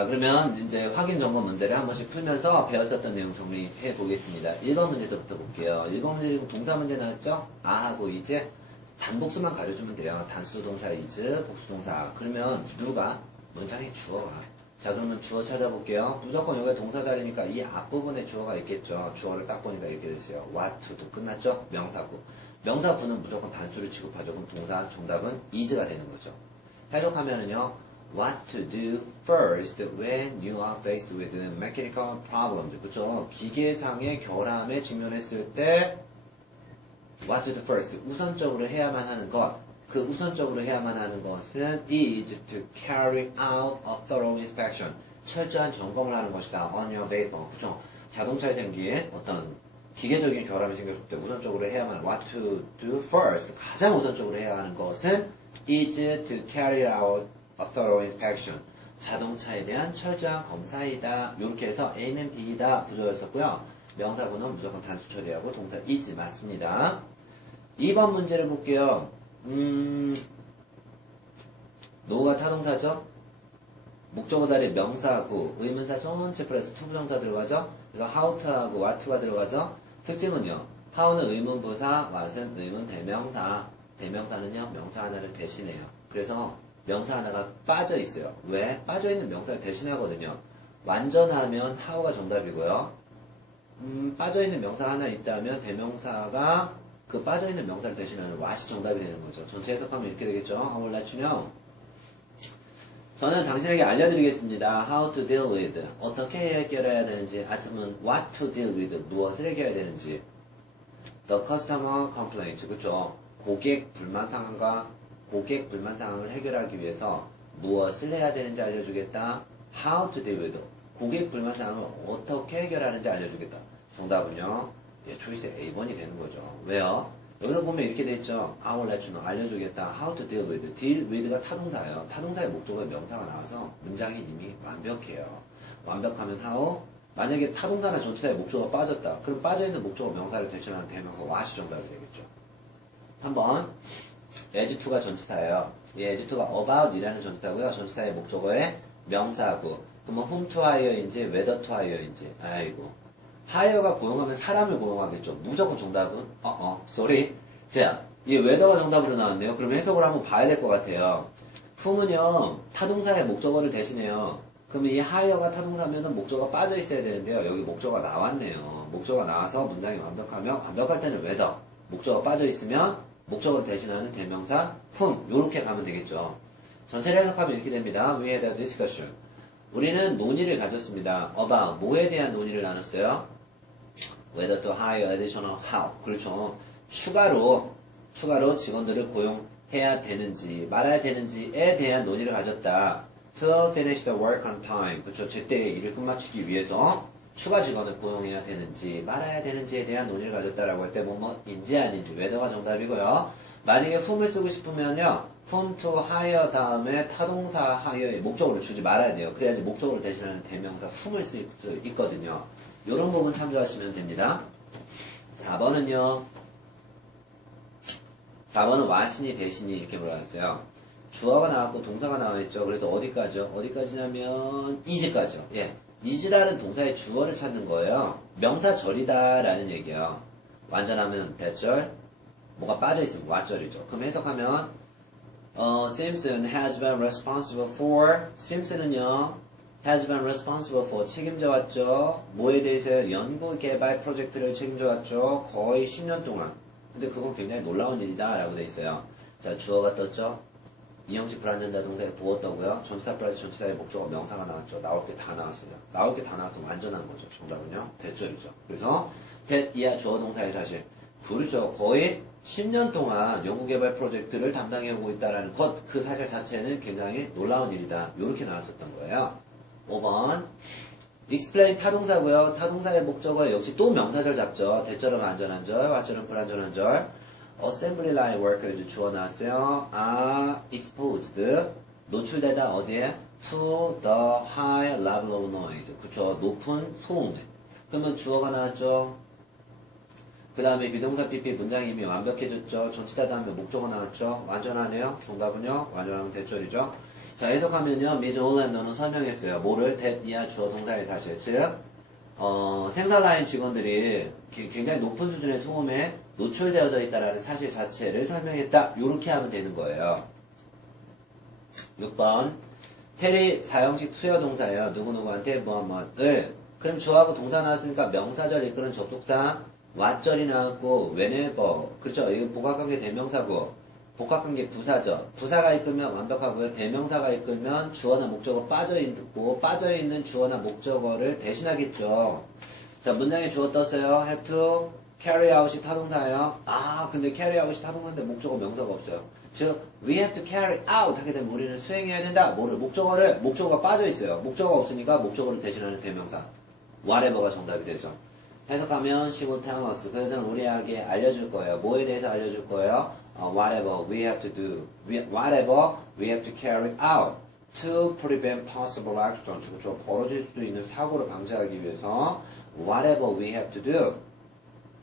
자, 그러면 이제 확인 점검 문제를 한 번씩 풀면서 배웠었던 내용 정리해 보겠습니다. 1번 문제부터 볼게요. 1번 문제 지금 동사 문제 나왔죠? 아하고 이제 단복수만 가려주면 돼요. 단수 동사 is, 복수 동사. 그러면 누가? 문장의 주어가. 자, 그러면 주어 찾아볼게요. 무조건 여기가 동사 자리니까 이 앞부분에 주어가 있겠죠. 주어를 딱 보니까 이렇게 됐어요. what to도 끝났죠? 명사구. 명사구는 무조건 단수를 취급하죠. 그럼 동사 정답은 is가 되는 거죠. 해석하면은요. What to do first when you are faced with mechanical problems. 그쵸? 기계상의 결함에 직면했을 때 What to do first? 우선적으로 해야만 하는 것. 그 우선적으로 해야만 하는 것은 is to carry out a thorough inspection. 철저한 점검을 하는 것이다. On your vehicle. 그쵸? 자동차에 생긴 어떤 기계적인 결함이 생겼을 때 우선적으로 해야만 하는 What to do first? 가장 우선적으로 해야 하는 것은 is to carry out a thorough inspection. 자동차에 대한 철저한 검사이다. 이렇게 해서 A는 B이다 부조였었고요. 명사구는 무조건 단수 처리하고 동사 is 맞습니다. 2번 문제를 볼게요. 노가 타동사죠? 목적어 자리에 명사구, 의문사 전체 플러스 투부정사 들어가죠? 그래서 how to하고 what to가 들어가죠? 특징은요. how는 의문부사, what은 의문 대명사. 대명사는요, 명사 하나를 대신해요. 그래서 명사 하나가 빠져 있어요. 왜? 빠져 있는 명사를 대신하거든요. 완전하면 how가 정답이고요. 빠져 있는 명사 하나 있다면 대명사가 그 빠져 있는 명사를 대신하는 what이 정답이 되는 거죠. 전체 해석하면 이렇게 되겠죠. I will let you know. 저는 당신에게 알려드리겠습니다. How to deal with. 어떻게 해결해야 되는지, 아니면 what to deal with. 무엇을 해결해야 되는지. The customer complaint. 그쵸? 고객 불만 상황을 해결하기 위해서 무엇을 해야 되는지 알려주겠다. How to deal with. 고객 불만 상황을 어떻게 해결하는지 알려주겠다. 정답은요. 예, 초이스 A번이 되는 거죠. 왜요? 여기서 보면 이렇게 돼 있죠. I will let you know. 알려주겠다. How to deal with. deal with가 타동사예요. 타동사의 목적어 명사가 나와서 문장이 이미 완벽해요. 완벽하면 how? 만약에 타동사나 전치사의 목적어가 빠졌다. 그럼 빠져있는 목적어 명사를 대신하는 대명사 what이 정답이 되겠죠. 3번 as to가 전치사예요. 이 as to가 about 이라는 전치사고요. 전치사의 목적어에 명사하고 그러면 whom to hire인지 whether to hire인지 아이고 hire가 고용하면 사람을 고용하겠죠. 무조건 정답은 sorry. 자, 이 whether가 정답으로 나왔네요. 그럼 해석을 한번 봐야 될 것 같아요. whom은요 타동사의 목적어를 대신해요. 그러면 이 hire가 타동사면은 목적어가 빠져 있어야 되는데요. 여기 목적어가 나왔네요. 목적어가 나와서 문장이 완벽하면 완벽할 때는 whether 목적어가 빠져 있으면 목적어를 대신하는 대명사 whom 요렇게 가면 되겠죠. 전체를 해석하면 이렇게 됩니다. We had a discussion. 우리는 논의를 가졌습니다. about 뭐에 대한 논의를 나눴어요? Whether to hire additional help. 그렇죠. 추가로 직원들을 고용해야 되는지 말아야 되는지에 대한 논의를 가졌다. To finish the work on time. 그렇죠. 제때 일을 끝마치기 위해서 추가 직원을 고용해야 되는지 말아야 되는지에 대한 논의를 가졌다라고 할 때 뭐인지 아닌지 whether가 정답이고요. 만약에 whom을 쓰고 싶으면요. whom to hire 다음에 타동사 hire의 목적어를 주지 말아야 돼요. 그래야지 목적어를 대신하는 대명사 whom을 쓸 수 있거든요. 이런 부분 참조하시면 됩니다. 4번은요. 4번은 what이니 대신이 이렇게 물어봤어요. 주어가 나왔고 동사가 나와있죠. 그래서 어디까지요? 어디까지냐면 is까지요. 예. is라는 동사의 주어를 찾는 거예요. 명사절이다 라는 얘기예요. 완전하면 대절, 뭐가 빠져있으면 what절이죠. 그럼 해석하면 Simpson has been responsible for Simpson은요 has been responsible for 책임져 왔죠. 뭐에 대해서 연구개발 프로젝트를 책임져 왔죠. 거의 10년 동안. 근데 그건 굉장히 놀라운 일이다 라고 돼 있어요. 자, 주어가 떴죠. 이형식 불완전자 동사에 부었더고요. 전치사 플러스 전치사의 목적어 명사가 나왔죠. 나올 게 다 나왔어요. 나올 게 다 나왔으면 완전한 거죠. 정답은요. 대절이죠. 그래서 that 이하 주어 동사의 사실 그렇죠. 거의 10년 동안 연구개발 프로젝트를 담당해오고 있다는 것, 그 사실 자체는 굉장히 놀라운 일이다. 이렇게 나왔었던 거예요. 5번 explain 타동사고요. 타동사의 목적어 역시 또 명사절 잡죠. 대절은 안전한 절, 와절은 불안전한 절. assembly line workers 주어 나왔어요. exposed 노출되다 어디에? to the high level of noise. 그쵸. 높은 소음에. 그러면 주어가 나왔죠. 그 다음에 비동사 PP 문장이 이미 완벽해졌죠. 전치사 다음에 목적어 나왔죠. 완전하네요. 정답은요. 완전하면 대절이죠. 자, 해석하면요. 미즈 홀랜더는 설명했어요. 뭐를? that 이하 주어 동사의 사실. 즉, 생산 라인 직원들이 굉장히 높은 수준의 소음에 노출되어져 있다라는 사실 자체를 설명했다. 요렇게 하면 되는 거예요. 6번. 테리 사형식 수요 동사예요. 누구누구한테 뭐뭐을. 그럼 주어하고 동사 나왔으니까 명사절 이끄는 접속사 what절이 나왔고 whenever. 그렇죠. 이건 복합관계 대명사고 복합관계 부사죠. 부사가 이끌면 완벽하고요. 대명사가 이끌면 주어나 목적어 빠져있고 빠져있는 주어나 목적어를 대신하겠죠. 자, 문장에 주어 떴어요. have to carry out이 타동사예요. 아, 근데 carry out이 타동사인데 목적어 명사가 없어요. 즉, we have to carry out 하게 되면 우리는 수행해야 된다. 뭐를? 목적어가 빠져있어요. 목적어가 없으니까 목적어를 대신하는 대명사. whatever가 정답이 되죠. 해석하면 she will tell us. 그래서 우리에게 알려줄 거예요. 뭐에 대해서 알려줄 거예요? Whatever we have to do. Whatever we have to carry out to prevent possible accident. 벌어질 수도 있는 사고를 방지하기 위해서 whatever we have to do.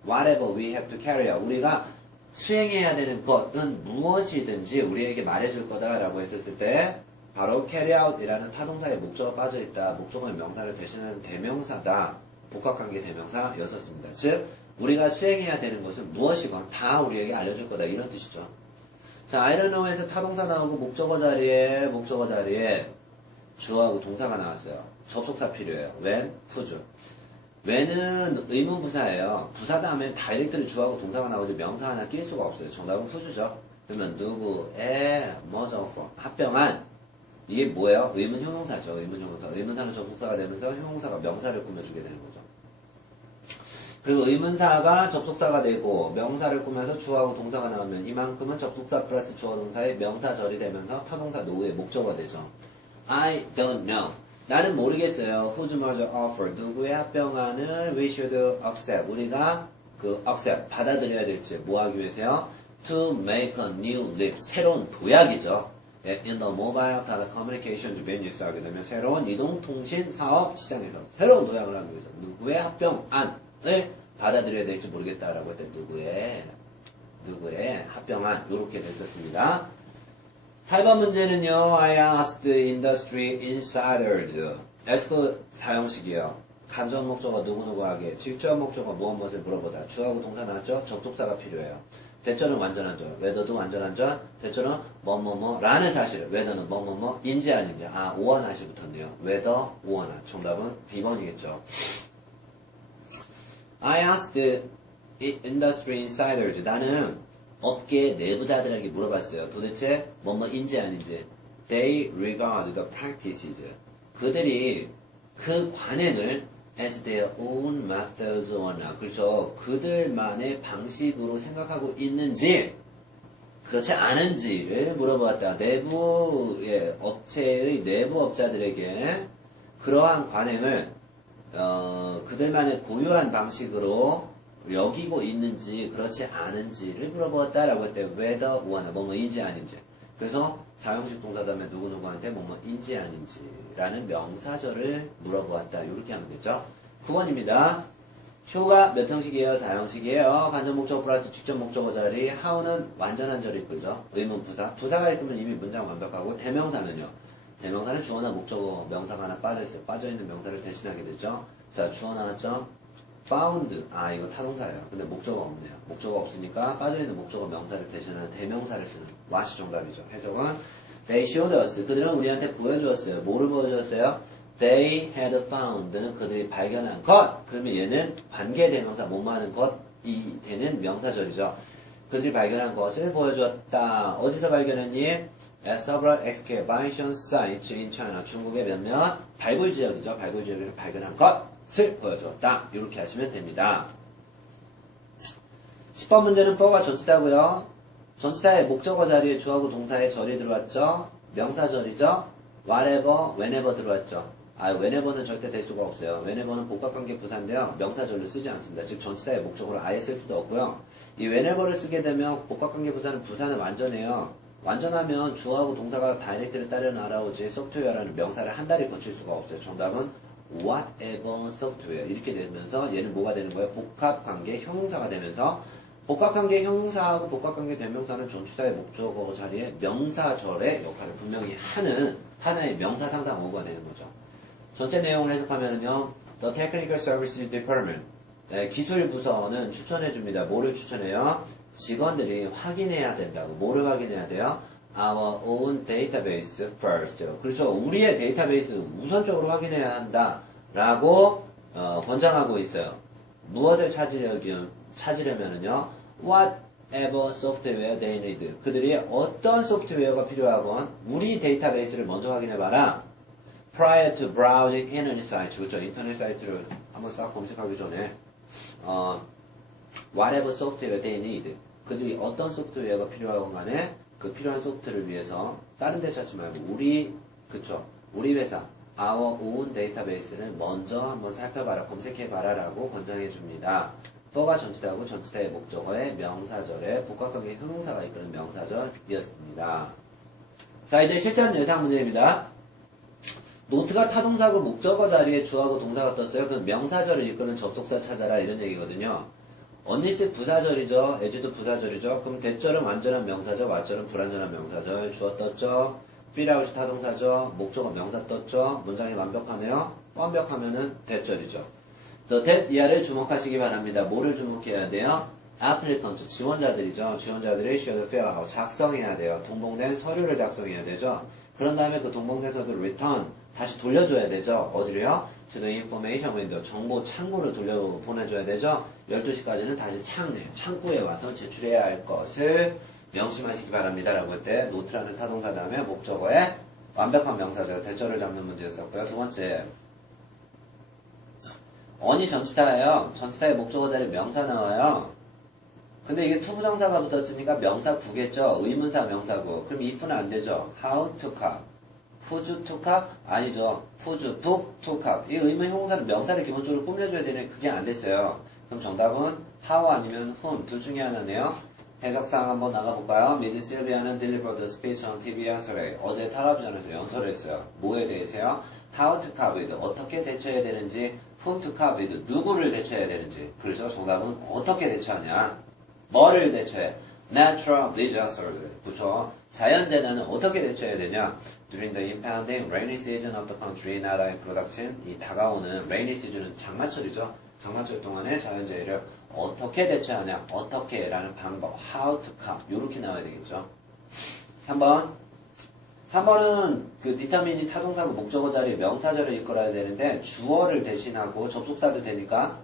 Whatever we have to carry out. 우리가 수행해야 되는 것은 무엇이든지 우리에게 말해줄 거다라고 했었을 때 바로 carry out 이라는 타동사의 목적어가 빠져있다. 목적어의 명사를 대신하는 대명사다. 복합관계 대명사였었습니다. 즉 우리가 수행해야 되는 것은 무엇이건 다 우리에게 알려줄 거다. 이런 뜻이죠. 자, I don't know에서 타동사 나오고 목적어 자리에 주어하고 동사가 나왔어요. 접속사 필요해요. when, whose. when은 의문부사예요. 부사 다음에 다이렉트로 주어하고 동사가 나오지 명사 하나 낄 수가 없어요. 정답은 whose죠. 그러면 누구의 뭐죠? 합병한 이게 뭐예요? 의문 형용사죠. 의문 형용사. 의문사는 접속사가 되면서 형용사가 명사를 꾸며주게 되는 거죠. 그리고 의문사가 접속사가 되고 명사를 꾸며서 주어하고 동사가 나오면 이만큼은 접속사 플러스 주어 동사의 명사절이 되면서 타동사 노후의 목적어가 되죠. I don't know. 나는 모르겠어요. Whose merger offer. 누구의 합병안을 we should accept. 우리가 accept, 받아들여야 될지 뭐 하기 위해서요? To make a new leap. 새로운 도약이죠. In the mobile telecommunications business 하게 되면 새로운 이동통신 사업 시장에서 새로운 도약을 하기 위해서 누구의 합병안을 받아들여야 될지 모르겠다라고 할 때 누구의 합병안 이렇게 됐었습니다. 8번 문제는요. I asked industry insiders. ask 사형식이에요. 간접 목적어 누구누구하게 직접 목적어 무엇을 물어보다. 주어하고 동사 나왔죠? 접속사가 필요해요. 대절은 완전한 절, whether도 완전한 절, 대절은 뭐뭐뭐라는 사실, whether는 뭐뭐뭐인지 아닌지. 아, 오원하시 붙었네요. whether, 오원하. 정답은 B번이겠죠. I asked industry insiders. 나는 업계 내부자들에게 물어봤어요. 도대체 뭐뭐인지 아닌지. They regard the practices. 그들이 그 관행을 as their own methods or not. 그렇죠. 그들만의 방식으로 생각하고 있는지 그렇지 않은지를 물어보았다. 내부의 업체의 내부 업자들에게 그러한 관행을 그들만의 고유한 방식으로 여기고 있는지 그렇지 않은지를 물어보았다라고 할 때 whether 뭐하나 뭐뭐인지 아닌지. 그래서 사형식 동사 다음에 누구누구한테 뭐뭐인지 아닌지라는 명사절을 물어보았다. 이렇게 하면 되죠. 9번입니다. sho가 몇 형식이에요? 4형식이에요. 간접 목적어 플러스 직접 목적어 자리. how는 완전한 절이 이끌죠. 의문 부사. 부사가 이끌면 이미 문장 완벽하고 대명사는요. 대명사는 주어나 목적어 명사가 하나 빠져있어요. 빠져있는 명사를 대신하게 되죠. 자, 주어 나왔죠? found. 아, 이거 타동사예요. 근데 목적어가 없네요. 목적어가 없으니까 빠져있는 목적어 명사를 대신하는 대명사를 쓰는 what이 정답이죠. 해석은 they showed us. 그들은 우리한테 보여주었어요. 뭐를 보여주었어요? They had found는 그들이 발견한 것. 그러면 얘는 관계대명사 뭐뭐 하는 것이 되는 명사절이죠. 그들이 발견한 것을 보여주었다. 어디서 발견했니? At several excavation sites in China. 중국의 몇몇 발굴 지역이죠. 발굴 지역에서 발견한 것을 보여주었다. 이렇게 하시면 됩니다. 10번 문제는 for가 전치다고요. 전치다의 목적어 자리에 주어하고 동사의 절이 들어왔죠. 명사절이죠. whatever, whenever 들어왔죠. 아, whenever는 절대 될 수가 없어요. whenever는 복합관계 부사인데요. 명사절로 쓰지 않습니다. 즉 전치다의 목적어를 아예 쓸 수도 없고요. 이 whenever를 쓰게 되면 복합관계 부사는 완전해요. 완전하면 주어하고 동사가 다이렉트를 따려 날아오지 소프트웨어라는 명사를 한 달에 거칠 수가 없어요. 정답은 whatever software 이렇게 되면서 얘는 뭐가 되는 거예요? 복합관계 형용사가 되면서 복합관계 형용사하고 복합관계 대명사는 전치사의 목적어 자리에 명사절의 역할을 분명히 하는 하나의 명사 상당 어구가 되는 거죠. 전체 내용을 해석하면요. The Technical Services Department 기술 부서는 추천해 줍니다. 뭐를 추천해요? 직원들이 확인해야 된다고. 뭐를 확인해야 돼요? Our own database first. 그렇죠. 우리의 데이터베이스 우선적으로 확인해야 한다. 라고 권장하고 있어요. 무엇을 찾으려면요. Whatever software they need. 그들이 어떤 소프트웨어가 필요하건 우리 데이터베이스를 먼저 확인해봐라. Prior to browsing internet sites. 그렇죠. 인터넷 사이트를 한번 싹 검색하기 전에 Whatever software they need. 그들이 어떤 소프트웨어가 필요하건 간에 그 필요한 소프트를 위해서 다른 데 찾지 말고 그쵸. 우리 회사 our own 데이터베이스를 먼저 한번 살펴봐라, 검색해봐라 라고 권장해 줍니다. for가 전치사하고 전치사의 목적어의 명사절에 복합관계 형용사가 이끄는 명사절이었습니다. 자, 이제 실전 예상 문제입니다. 노트가 타동사고 목적어 자리에 주어하고 동사가 떴어요. 그 명사절을 이끄는 접속사 찾아라 이런 얘기거든요. 언니스 부사절이죠. 에즈도 부사절이죠. 그럼 대절은 완전한 명사절, 왓절은 불완전한 명사절. 주어 떴죠. 필아웃이 타동사죠. 목적어 명사 떴죠. 문장이 완벽하네요. 완벽하면은 대절이죠. The that 이하를 주목하시기 바랍니다. 뭐를 주목해야 돼요? applicant, 지원자들이죠. 지원자들이 should fill out, 작성해야 돼요. 동봉된 서류를 작성해야 되죠. 그런 다음에 그 동봉된 서류를 return, 다시 돌려줘야 되죠. 어디로요? to the information window, 정보 창구를 보내줘야 되죠. 12시까지는 다시 창구에 와서 제출해야 할 것을 명심하시기 바랍니다. 라고 할 때 노트라는 타동사 다음에 목적어에 완벽한 명사절, 대절을 잡는 문제였었고요. 두 번째, 언이 전치사예요. 전치사의 목적어 자리에 명사 나와요. 근데 이게 투부정사가 붙었으니까 명사구겠죠. 의문사 명사구. 그럼 if는 안 되죠. how to cup. whose to cup? 아니죠. whose book to cup. 이 의문 형용사는 명사를 기본적으로 꾸며줘야 되는 그게 안 됐어요. 그럼 정답은 how 아니면 whom 둘 중에 하나네요. 해석상 한번 나가볼까요? Miss Sylvia는 delivered a speech on TV yesterday. 어제 텔레비전에서 연설을 했어요. 뭐에 대해서요? How to cope with. 어떻게 대처해야 되는지. Whom to cope with. 누구를 대처해야 되는지. 그래서 정답은 어떻게 대처하냐? 뭐를 대처해? Natural disaster. 그쵸? 자연재난은 어떻게 대처해야 되냐? During the impending rainy season of the country, 나라의 production. 이 다가오는 rainy season은 장마철이죠. 장마철 동안에 자연재해를 어떻게 대처하냐? 어떻게 라는 방법. How to cope. 요렇게 나와야 되겠죠. 3번은 그 determine이 타동사고 목적어 자리에 명사절을 이끌어야 되는데 주어를 대신하고 접속사도 되니까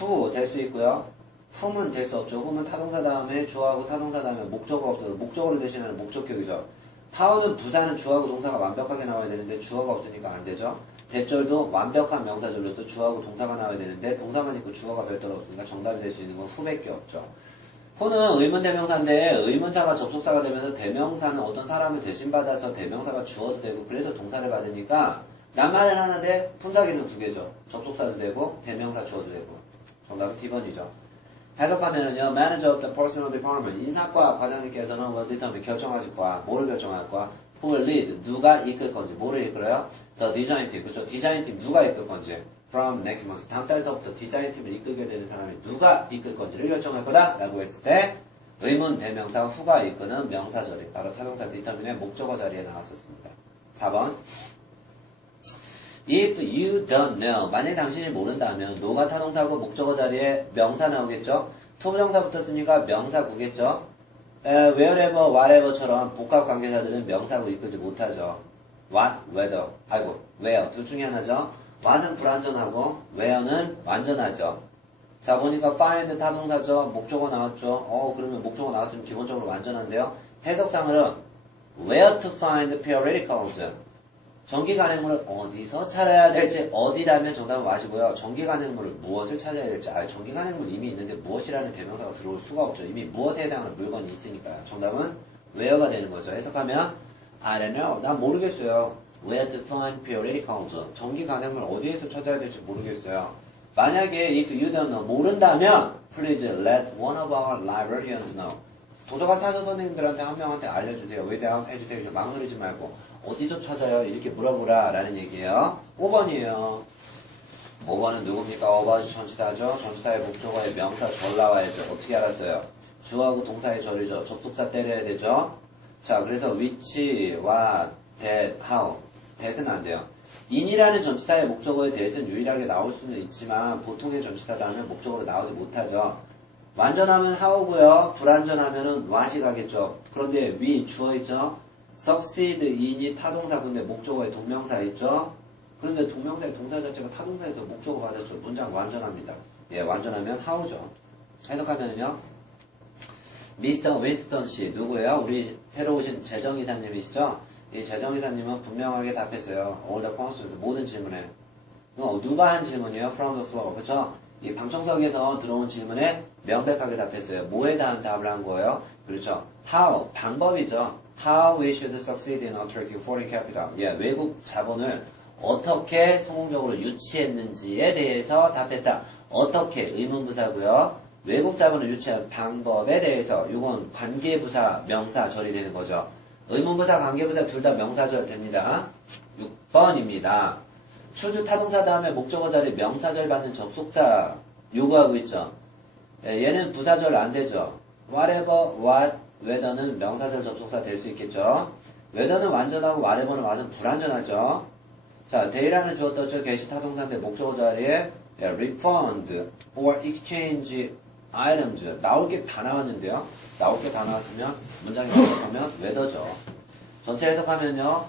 who 될 수 있고요. whom은 될 수 없죠. whom은 타동사 다음에 주어하고 타동사 다음에 목적어가 없어서 목적어를 대신하는 목적격이죠. how는 부사는 주어하고 동사가 완벽하게 나와야 되는데 주어가 없으니까 안 되죠. 대절도 완벽한 명사절로서 주어하고 동사가 나와야 되는데 동사만 있고 주어가 별도로 없으니까 정답이 될 수 있는 건 who밖에 없죠. who는 의문대명사인데 의문사가 접속사가 되면서 대명사는 어떤 사람을 대신받아서 대명사가 주어도 되고 그래서 동사를 받으니까 낱말은 하나인데 품사기는 두 개죠. 접속사도 되고 대명사 주어도 되고 정답은 T번이죠. 해석하면은요, Manager of the Personal Department 인사과 과장님께서는 will determine 결정하실 거야. 뭐를 결정할 거야? Who will lead 누가 이끌 건지 뭐를 이끌어요? The design team 그쵸? 디자인 팀 누가 이끌 건지 from next month 다음 달서부터 디자인 팀을 이끌게 되는 사람이 누가 이끌 건지를 결정할 거다 라고 했을 때 의문 대명사 후가 이끄는 명사절이 바로 타동사 determine의 목적어 자리에 나왔었습니다. 4번 If you don't know 만약에 당신이 모른다면 no가 타동사고 목적어 자리에 명사 나오겠죠? 투부정사 붙었으니까 명사구겠죠? wherever, whatever처럼 복합 관계사들은 명사구 이끌지 못하죠. what, whether, where 둘 중에 하나죠. what은 불완전하고 where는 완전하죠. 자 보니까 find 타동사죠. 목적어 나왔죠. 그러면 목적어 나왔으면 기본적으로 완전한데요. 해석상으로는 where to find periodicals 정기 간행물을 어디서 찾아야 될지 어디라면 정답은 마시고요. 정기 간행물을 무엇을 찾아야 될지 정기 간행물 이미 있는데 무엇이라는 대명사가 들어올 수가 없죠. 이미 무엇에 해당하는 물건이 있으니까요. 정답은 where가 되는 거죠. 해석하면 I don't know. 난 모르겠어요. Where to find periodicals. 정기 간행물 어디에서 찾아야 될지 모르겠어요. 만약에 if you don't know 모른다면 please let one of our librarians know. 도서관 사서 선생님들한테 한 명한테 알려주세요. 외대학 해주세요. 망설이지 말고 어디서 찾아요? 이렇게 물어보라 라는 얘기예요. 5번이에요. 5번은 누굽니까? 어바웃 전치사죠. 전치사의 목적어의 명사 절 나와야죠. 어떻게 알았어요? 주어하고 동사의 절이죠. 접속사 때려야 되죠. 자, 그래서 which, what, that, how. that은 안 돼요. in이라는 전치사의 목적어에 대해서는 유일하게 나올 수는 있지만 보통의 전치사도 하면 목적어로 나오지 못하죠. 완전하면 how고요. 불완전하면은 what이 가겠죠. 그런데 we 주어 있죠. succeed in이 타동사 근데 목적어에 동명사 있죠. 그런데 동명사의 동사 자체가 타동사에서 목적어 받았죠. 문장 완전합니다. 예, 완전하면 how죠. 해석하면요. 미스터 윈스턴 씨 누구예요? 우리 새로 오신 재정이사님이시죠? 이 재정이사님은 분명하게 답했어요. All the questions, 모든 질문에. 누가 한 질문이에요? From the floor. 그쵸? 이 방청석에서 들어온 질문에 명백하게 답했어요. 뭐에 대한 답을 한 거예요? 그렇죠. How, 방법이죠. How we should succeed in attracting foreign capital. 예, 외국 자본을 어떻게 성공적으로 유치했는지에 대해서 답했다. 어떻게 의문부사고요. 외국 자본을 유치한 방법에 대해서 이건 관계부사, 명사절이 되는 거죠. 의문부사, 관계부사 둘 다 명사절 됩니다. 6번입니다. 추주 타동사 다음에 목적어 자리 명사절 받는 접속사 요구하고 있죠. 예, 얘는 부사절 안 되죠. whatever, what, whether는 명사절 접속사 될 수 있겠죠. whether는 완전하고 whatever는 완전 불완전하죠. 자, they라는 주어 떴죠. 게시 타동사인데 목적어 자리에 refund or exchange items 나올 게 다 나왔는데요. 나올 게 다 나왔으면 문장에 해석하면 whether죠. 전체 해석하면요.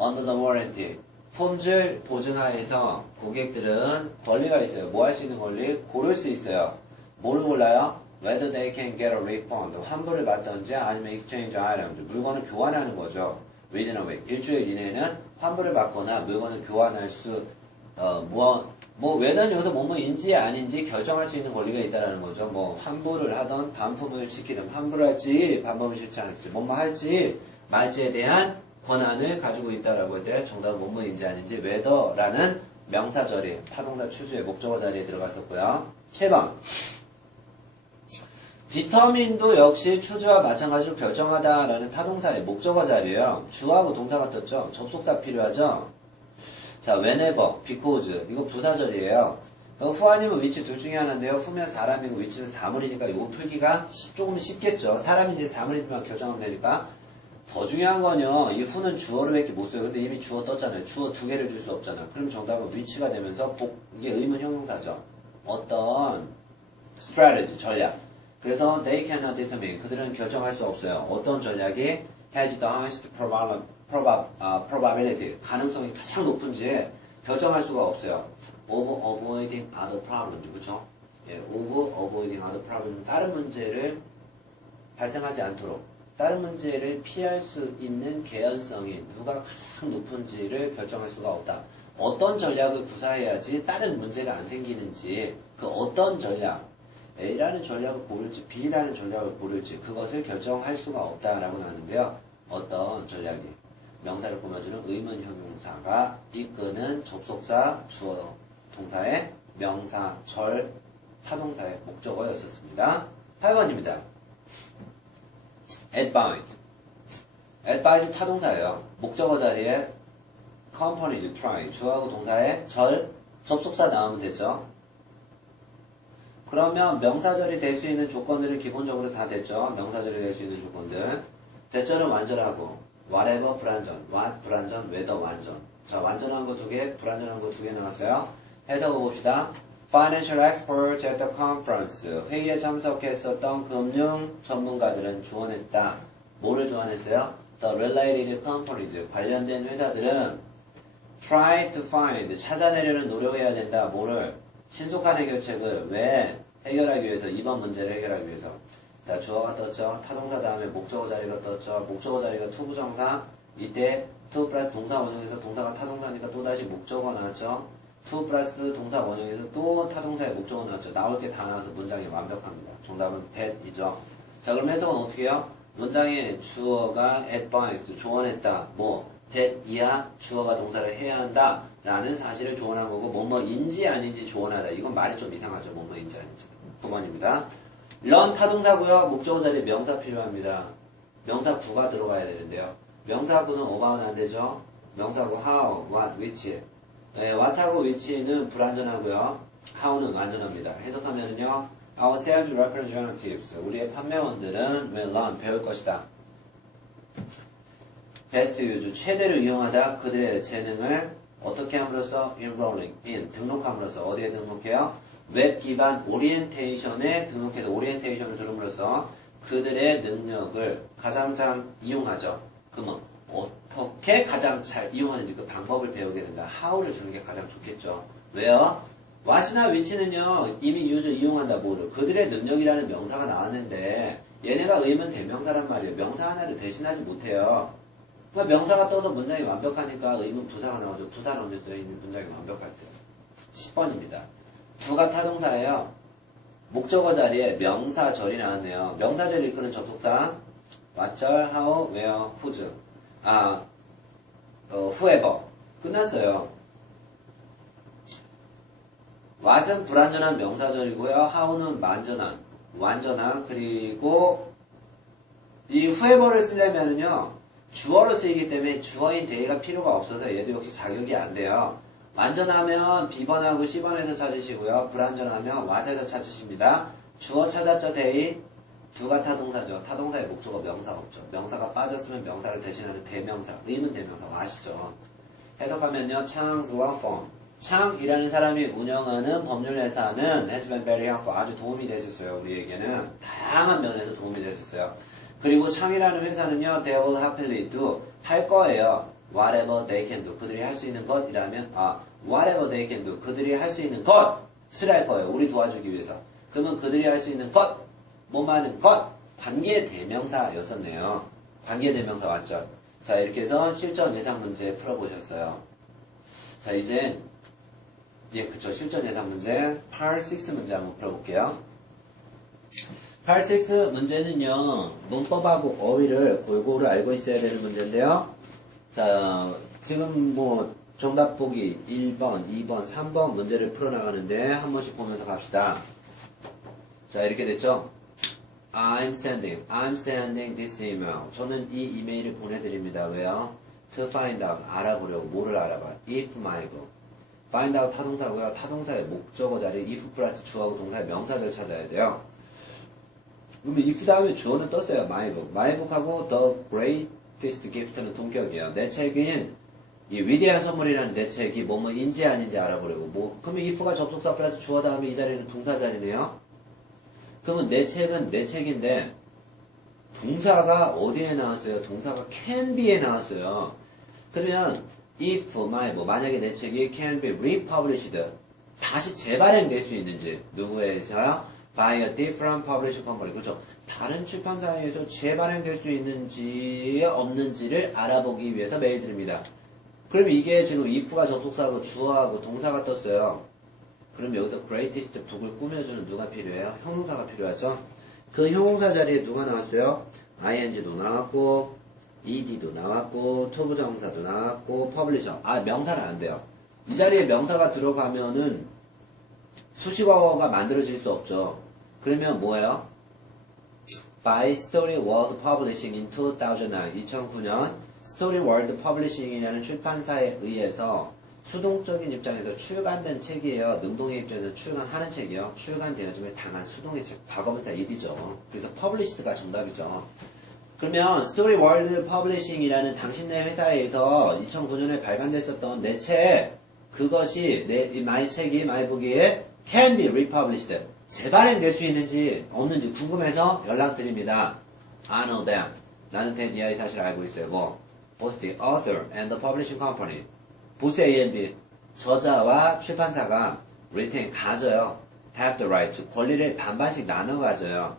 under the warranty 품질 보증하에서 고객들은 권리가 있어요. 뭐 할 수 있는 권리? 고를 수 있어요. 뭐를 골라요? Whether they can get a refund 환불을 받던지 아니면 exchange items 물건을 교환하는 거죠. within a week 일주일 이내에는 환불을 받거나 물건을 교환할 수 whether는 여기서 뭐뭐인지 아닌지 결정할 수 있는 권리가 있다라는 거죠. 뭐 환불을 하던 반품을 시키든 환불할지 반품을 싫지 않을지 뭐뭐 할지 말지에 대한 권한을 가지고 있다라고 할 때 정답은 뭐뭐인지 아닌지 whether라는 명사절이 타동사 추주의 목적어 자리에 들어갔었고요. 7번 determine도 역시 추주와 마찬가지로 결정하다라는 타동사의 목적어 자리예요. 주하고 동사가 떴죠. 접속사 필요하죠. 자, whenever, because 이거 부사절이에요. 후아님은 위치 둘 중에 하나인데요. 후면 사람이고 위치는 사물이니까 이거 풀기가 조금 쉽겠죠. 사람인지 사물인지만 결정하면 되니까. 더 중요한 건요. 이 후는 주어로밖에 못 써요. 근데 이미 주어 떴잖아요. 주어 두 개를 줄 수 없잖아요. 그럼 정답은 위치가 되면서 이게 의문 형용사죠. 어떤 strategy, 전략. 그래서 they cannot determine. 그들은 결정할 수 없어요. 어떤 전략이 has the highest probability. 가능성이 가장 높은지 결정할 수가 없어요. of avoiding other problems. 그렇죠? 예, of avoiding other problems. 다른 문제를 발생하지 않도록 다른 문제를 피할 수 있는 개연성이 누가 가장 높은지를 결정할 수가 없다. 어떤 전략을 구사해야지 다른 문제가 안 생기는지 그 어떤 전략 A라는 전략을 고를지 B라는 전략을 고를지 그것을 결정할 수가 없다라고 나오는데요. 어떤 전략이 명사를 꾸며주는 의문 형용사가 이끄는 접속사 주어 동사의 명사 절 타동사의 목적어였었습니다. 8번입니다. advise. advise 타동사예요. 목적어 자리에 companies, try, 주어하고 동사의 절, 접속사 나오면 되죠. 그러면 명사절이 될 수 있는 조건들은 기본적으로 다 됐죠. 명사절이 될 수 있는 조건들. 대절은 완전하고 whatever 불완전, what 불완전, whether 완전. 자, 완전한 거 두 개, 불완전한 거 두 개 나왔어요. 해석을 봅시다. Financial experts at the conference. 회의에 참석했었던 금융 전문가들은 조언했다. 뭐를 조언했어요? The related companies. 관련된 회사들은 try to find. 찾아내려는 노력해야 된다. 뭐를? 신속한 해결책을 왜 해결하기 위해서? 2번 문제를 해결하기 위해서. 자, 주어가 떴죠. 타동사 다음에 목적어 자리가 떴죠. 목적어 자리가 투부정사. 이때 to 플러스 동사 원형에서 동사가 타동사니까 또다시 목적어 나왔죠. to 플러스 동사 원형에서 또 타동사의 목적어 나왔죠. 나올 게 다 나와서 문장이 완벽합니다. 정답은 that이죠. 자, 그럼 해석은 어떻게 해요? 문장에 주어가 advised, 조언했다. 뭐 that이야 주어가 동사를 해야 한다. 라는 사실을 조언한 거고 뭐뭐인지 아닌지 조언하다. 이건 말이 좀 이상하죠. 뭐뭐인지 아닌지. 9번입니다. learn 타동사고요. 목적어 자리에 명사 필요합니다. 명사 구가 들어가야 되는데요. 명사 구는 about 안 되죠. 명사 구 how, what, which. 네, what하고 which는 불완전하고요. how는 완전합니다. 해석하면은요. Our sales representatives, 우리의 판매원들은 will learn, 배울 것이다. best use, 최대로 이용하다 그들의 재능을 어떻게 함으로써 enrolling in, 등록함으로써 어디에 등록해요? 웹 기반 오리엔테이션에 등록해서 오리엔테이션을 들음으로써 그들의 능력을 가장 잘 이용하죠. 그러면 어떻게 가장 잘 이용하는지 그 방법을 배우게 된다. how를 주는 게 가장 좋겠죠. 왜요? what이나 which는요 이미 use 이용한다 뭐를 그들의 능력이라는 명사가 나왔는데 얘네가 의문 대명사란 말이에요. 명사 하나를 대신하지 못해요. 그러니까 명사가 떠서 문장이 완벽하니까 의문 부사가 나오죠. 부사를 언제 써요? 이미 문장이 완벽할 때. 10번입니다. 두가 타동사예요. 목적어 자리에 명사절이 나왔네요. 명사절을 이끄는 접속사 what, how, where, whose whoever 끝났어요. what은 불완전한 명사절이고요. how는 완전한 그리고 이 whoever를 쓰려면은요 주어로 쓰이기 때문에 주어인 they가 필요가 없어서 얘도 역시 자격이 안 돼요. 완전하면 B번하고 C번에서 찾으시고요. 불완전하면 what에서 찾으십니다. 주어 찾았죠, they. 두가 타동사죠. 타동사의 목적어 명사 없죠. 명사가 빠졌으면 명사를 대신하는 대명사, 의문 대명사 아시죠? 해석하면요. Chang's law firm. 창이라는 사람이 운영하는 법률회사는 has been very helpful. 아주 도움이 됐었어요. 우리에게는 다양한 면에서 도움이 됐었어요. 그리고 창이라는 회사는요. They will happily do. 할 거예요. Whatever they can do. 그들이 할 수 있는 것이라면 whatever they can do. 그들이 할 수 있는 것을 할 거예요. 우리 도와주기 위해서. 그러면 그들이 할 수 있는 것, 뭐하는 것, 관계 대명사였었네요. 관계 대명사 맞죠? 자, 이렇게 해서 실전 예상 문제 풀어보셨어요. 자, 이제 그쵸. 실전 예상 문제 8, 6 문제 한번 풀어볼게요. 8, 6 문제는요. 문법하고 어휘를 골고루 알고 있어야 되는 문제인데요. 자, 지금 정답 보기 1번, 2번, 3번 문제를 풀어나가는데 한 번씩 보면서 갑시다. 자, 이렇게 됐죠? I'm sending this email. 저는 이 이메일을 보내드립니다. 왜요? To find out. 알아보려고. 뭐를 알아봐? If my고. find out 타동사고요. 타동사의 목적어 자리 if 플러스 주어하고 동사의 명사를 찾아야 돼요. 그러면 if 다음에 주어는 떴어요. mybook하고 the greatest gift는 동격이에요. 내 책인 이 위대한 선물이라는 내 책이 뭐뭐인지 아닌지 알아보려고. 그러면 if가 접속사 플러스 주어 다음에 이 자리는 동사 자리네요. 그러면 내 책은 내 책인데 동사가 어디에 나왔어요? 동사가 can be에 나왔어요. 그러면 if my 만약에 내 책이 can be republished 다시 재발행될 수 있는지 누구에서요? by a different publishing company. 그렇죠? 다른 출판사에서 재발행될 수 있는지 없는지를 알아보기 위해서 메일 드립니다. 그럼 이게 지금 if가 접속사하고 주어하고 동사가 떴어요. 그럼 여기서 greatest book을 꾸며주는 누가 필요해요? 형용사가 필요하죠? 그 형용사 자리에 누가 나왔어요? ing도 나왔고 ed도 나왔고 투부정사도 나왔고 publisher. 명사는 안 돼요. 이 자리에 명사가 들어가면은 수식어가 만들어질 수 없죠. 그러면 뭐예요? by Story World Publishing in 2009년 Story World Publishing이라는 출판사에 의해서 수동적인 입장에서 출간된 책이에요. 능동의 입장에서 출간하는 책이요. 출간되어짐을 당한 수동의 책. 과거분사 id죠. 그래서 published가 정답이죠. 그러면 Story World Publishing이라는 당신네 회사에서 2009년에 발간됐었던 내 책, 그것이 my 책이 my book이 can be republished. 재발행될 수 있는지 없는지 궁금해서 연락드립니다. I know them. 나는 이 사실을 알고 있어요. both the author and the publishing company. 보스 A&B 저자와 출판사가 retain 가져요. have the right 권리를 반반씩 나눠 가져요.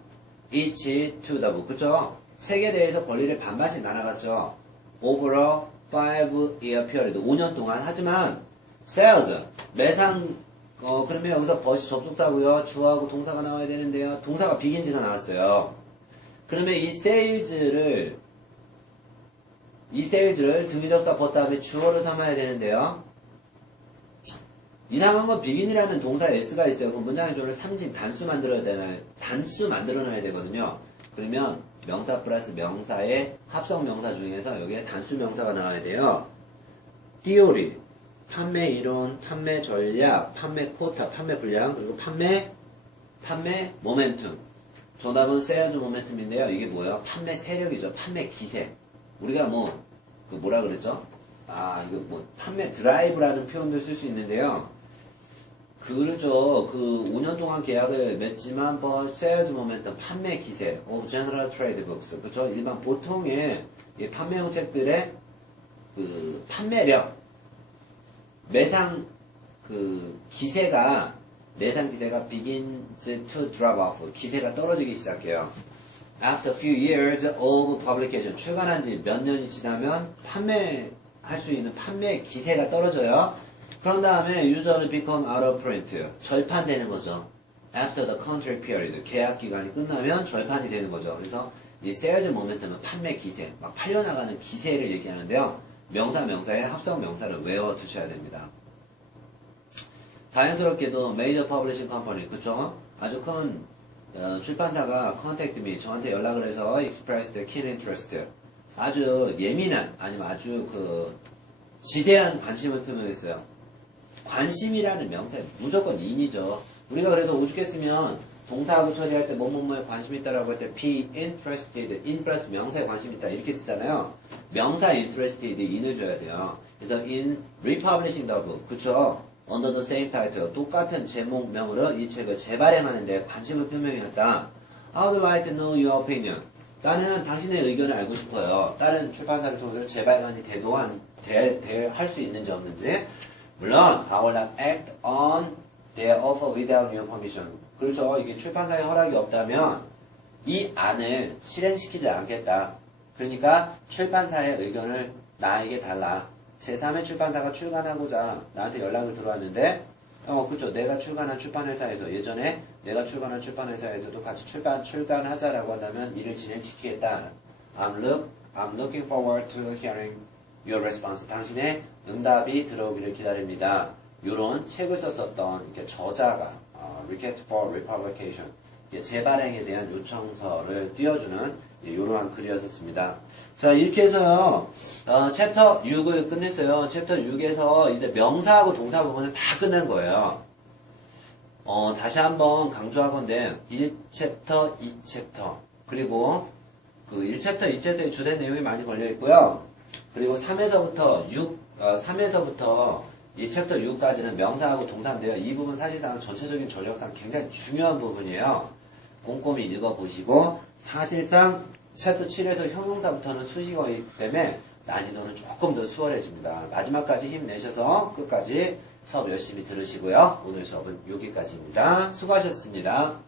each to the book. 그쵸? 책에 대해서 권리를 반반씩 나눠 갔죠. over a 5-year period 5년 동안. 하지만 sales 매상 그러면 여기서 벌써 접속사고요. 주어하고 동사가 나와야 되는데요. 동사가 begins 나왔어요. 그러면 이 sales를 등위접사 버 다음에 주어를 삼아야 되는데요. 이상한 건 begin이라는 동사에 s가 있어요. 그럼 문장의 조를 3진 단수 만들어놔야 되거든요. 그러면 명사 플러스 명사의 합성 명사 중에서 여기에 단수 명사가 나와야 돼요. theory. 판매 이론, 판매 전략, 판매 쿼터, 판매 분량, 그리고 판매 모멘텀. 정답은 세일즈 모멘텀인데요. 이게 뭐예요? 판매 세력이죠. 판매 기세. 우리가 뭐라 그랬죠? 이거 판매 드라이브라는 표현도 쓸 수 있는데요. 그러죠. 5년 동안 계약을 맺지만, 세일즈 모멘텀, 판매 기세, general trade books. 그죠? 일반 보통의 판매용 책들의 판매력, 매상 기세가 begins to drop off. 기세가 떨어지기 시작해요. After a few years of publication. 출간한 지 몇 년이 지나면 판매할 수 있는 판매 기세가 떨어져요. 그런 다음에 usually become out of print. 절판되는 거죠. After the contract period. 계약 기간이 끝나면 절판이 되는 거죠. 그래서 이 sales momentum은 판매 기세, 막 팔려나가는 기세를 얘기하는데요. 명사의 합성 명사를 외워 두셔야 됩니다. 다행스럽게도 major publishing company, 그쵸? 아주 큰 출판사가 contact me, 저한테 연락을 해서 expressed keen interest, 아주 예민한, 아니면 아주 지대한 관심을 표명했어요. 관심이라는 명사에 무조건 in이죠. 우리가 그래도 오죽했으면 동사하고 처리할 때 뭐뭐뭐에 관심 있다라고 할 때 be interested, in 플러스 명사에 관심 있다 이렇게 쓰잖아요. 명사 interested, in을 줘야 돼요. 그래서 in republishing the book, 그쵸? under the same title, 똑같은 제목명으로 이 책을 재발행하는데 관심을 표명했다. I would like to know your opinion. 나는 당신의 의견을 알고 싶어요. 다른 출판사를 통해서 재발간이 할 수 있는지 없는지. 물론, I will not act on their offer without your permission. 그렇죠. 이게 출판사의 허락이 없다면 이 안을 실행시키지 않겠다. 그러니까 출판사의 의견을 나에게 달라. 제3의 출판사가 출간하고자 나한테 연락을 들어왔는데, 그쵸. 내가 출간한 출판회사에서, 예전에 내가 출간한 출판회사에서도 같이 출간하자라고 한다면 일을 진행시키겠다. I'm looking forward to hearing your response. 당신의 응답이 들어오기를 기다립니다. 요런 책을 썼었던 이렇게 저자가, request for republication. 재발행에 대한 요청서를 띄워주는 이러한 글이었습니다. 자, 이렇게 해서요, 챕터 6을 끝냈어요. 챕터 6에서 이제 명사하고 동사 부분은 다 끝난 거예요. 다시 한번 강조하건데, 1챕터, 2챕터, 그리고 1챕터, 2챕터에 주된 내용이 많이 걸려있고요. 그리고 3에서부터 2챕터 6까지는 명사하고 동사인데요. 이 부분 사실상 전체적인 전력상 굉장히 중요한 부분이에요. 꼼꼼히 읽어보시고, 사실상 챕터 7에서 형용사부터는 수식어이기 때문에 난이도는 조금 더 수월해집니다. 마지막까지 힘내셔서 끝까지 수업 열심히 들으시고요. 오늘 수업은 여기까지입니다. 수고하셨습니다.